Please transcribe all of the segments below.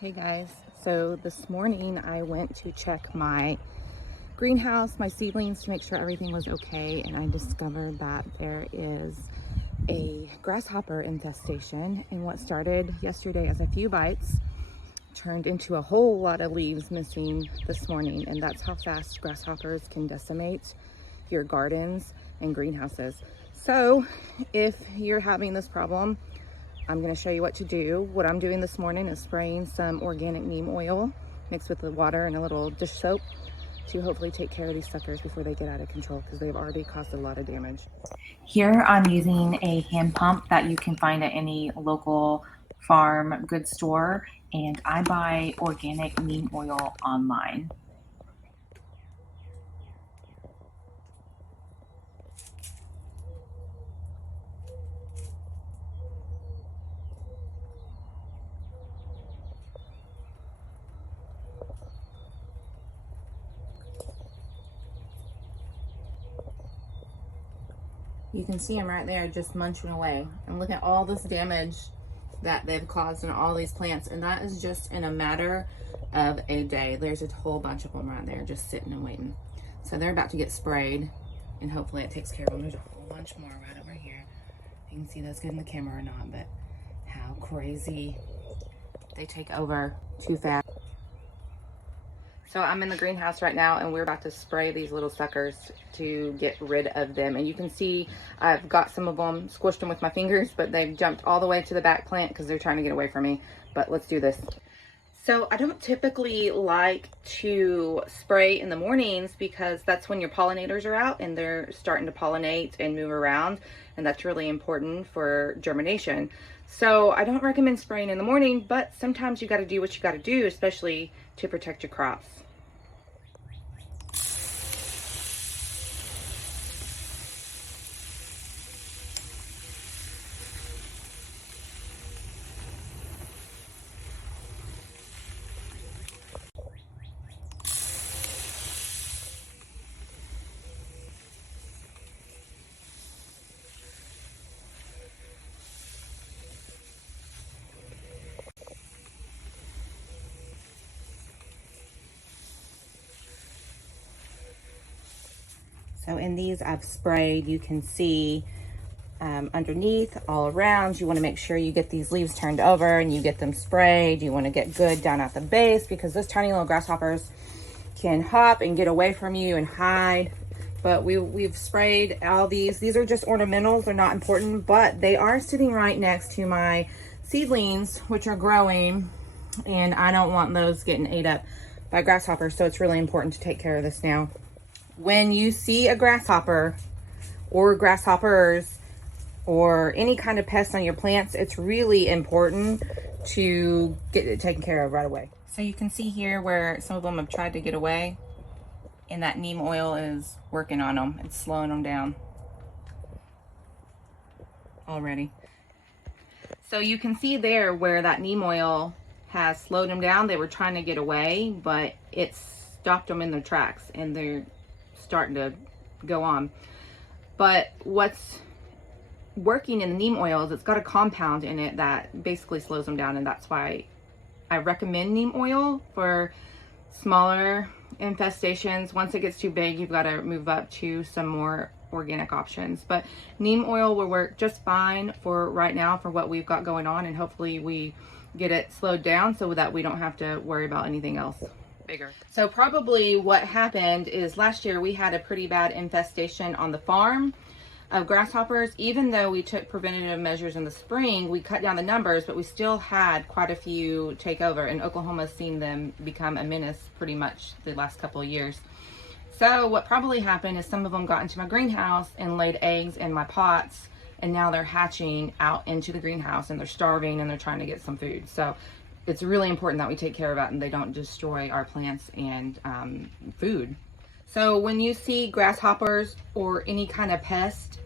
Hey guys, so this morning I went to check my greenhouse, my seedlings, to make sure everything was okay, and I discovered that there is a grasshopper infestation, and what started yesterday as a few bites turned into a whole lot of leaves missing this morning, and that's how fast grasshoppers can decimate your gardens and greenhouses. So if you're having this problem, I'm going to show you what to do. What I'm doing this morning is spraying some organic neem oil mixed with the water and a little dish soap to hopefully take care of these suckers before they get out of control, because they've already caused a lot of damage. Here I'm using a hand pump that you can find at any local farm goods store, and I buy organic neem oil online. You can see them right there just munching away, and look at all this damage that they've caused in all these plants, and that is just in a matter of a day. There's a whole bunch of them right there just sitting and waiting. So they're about to get sprayed, and hopefully it takes care of them. There's a whole bunch more right over here. You can see those good in the camera or not, but how crazy. They take over too fast. So I'm in the greenhouse right now, and we're about to spray these little suckers to get rid of them. And you can see I've got some of them, squished them with my fingers, but they've jumped all the way to the back plant because they're trying to get away from me. But let's do this. So I don't typically like to spray in the mornings because that's when your pollinators are out and they're starting to pollinate and move around, and that's really important for germination. So I don't recommend spraying in the morning, but sometimes you got to do what you got to do, especially to protect your crops. So in these I've sprayed, you can see underneath, all around. You want to make sure you get these leaves turned over and you get them sprayed. You want to get good down at the base, because those tiny little grasshoppers can hop and get away from you and hide. But we've sprayed all these. These are just ornamentals, they're not important, but they are sitting right next to my seedlings, which are growing, and I don't want those getting ate up by grasshoppers, so it's really important to take care of this now. When you see a grasshopper or grasshoppers or any kind of pest on your plants, it's really important to get it taken care of right away. So you can see here where some of them have tried to get away, and that neem oil is working on them. It's slowing them down already. So you can see there where that neem oil has slowed them down. They were trying to get away, but it stopped them in their tracks, and they're starting to go on. But what's working in the neem oil is it's got a compound in it that basically slows them down, and that's why I recommend neem oil for smaller infestations. Once it gets too big, you've got to move up to some more organic options, but neem oil will work just fine for right now for what we've got going on, and hopefully we get it slowed down so that we don't have to worry about anything else bigger. So probably what happened is last year we had a pretty bad infestation on the farm of grasshoppers. Even though we took preventative measures in the spring, we cut down the numbers, but we still had quite a few take over, and Oklahoma's seen them become a menace pretty much the last couple of years. So what probably happened is some of them got into my greenhouse and laid eggs in my pots, and now they're hatching out into the greenhouse, and they're starving and they're trying to get some food. So it's really important that we take care of that and they don't destroy our plants and food. So when you see grasshoppers or any kind of pest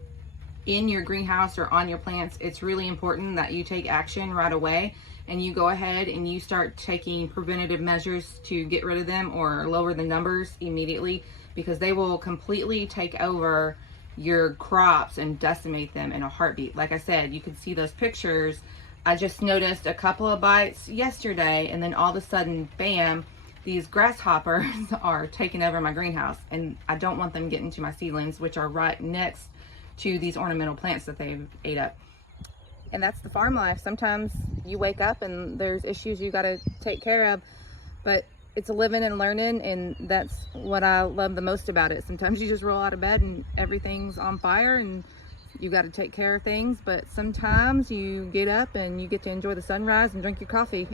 in your greenhouse or on your plants, it's really important that you take action right away, and you go ahead and you start taking preventative measures to get rid of them or lower the numbers immediately, because they will completely take over your crops and decimate them in a heartbeat. Like I said, you can see those pictures I just noticed a couple of bites yesterday, and then all of a sudden, bam, these grasshoppers are taking over my greenhouse, and I don't want them getting to my seedlings, which are right next to these ornamental plants that they've ate up. And that's the farm life. Sometimes you wake up and there's issues you got to take care of, but it's a living and learning, and that's what I love the most about it. Sometimes you just roll out of bed and everything's on fire and you got to take care of things, but sometimes you get up and you get to enjoy the sunrise and drink your coffee.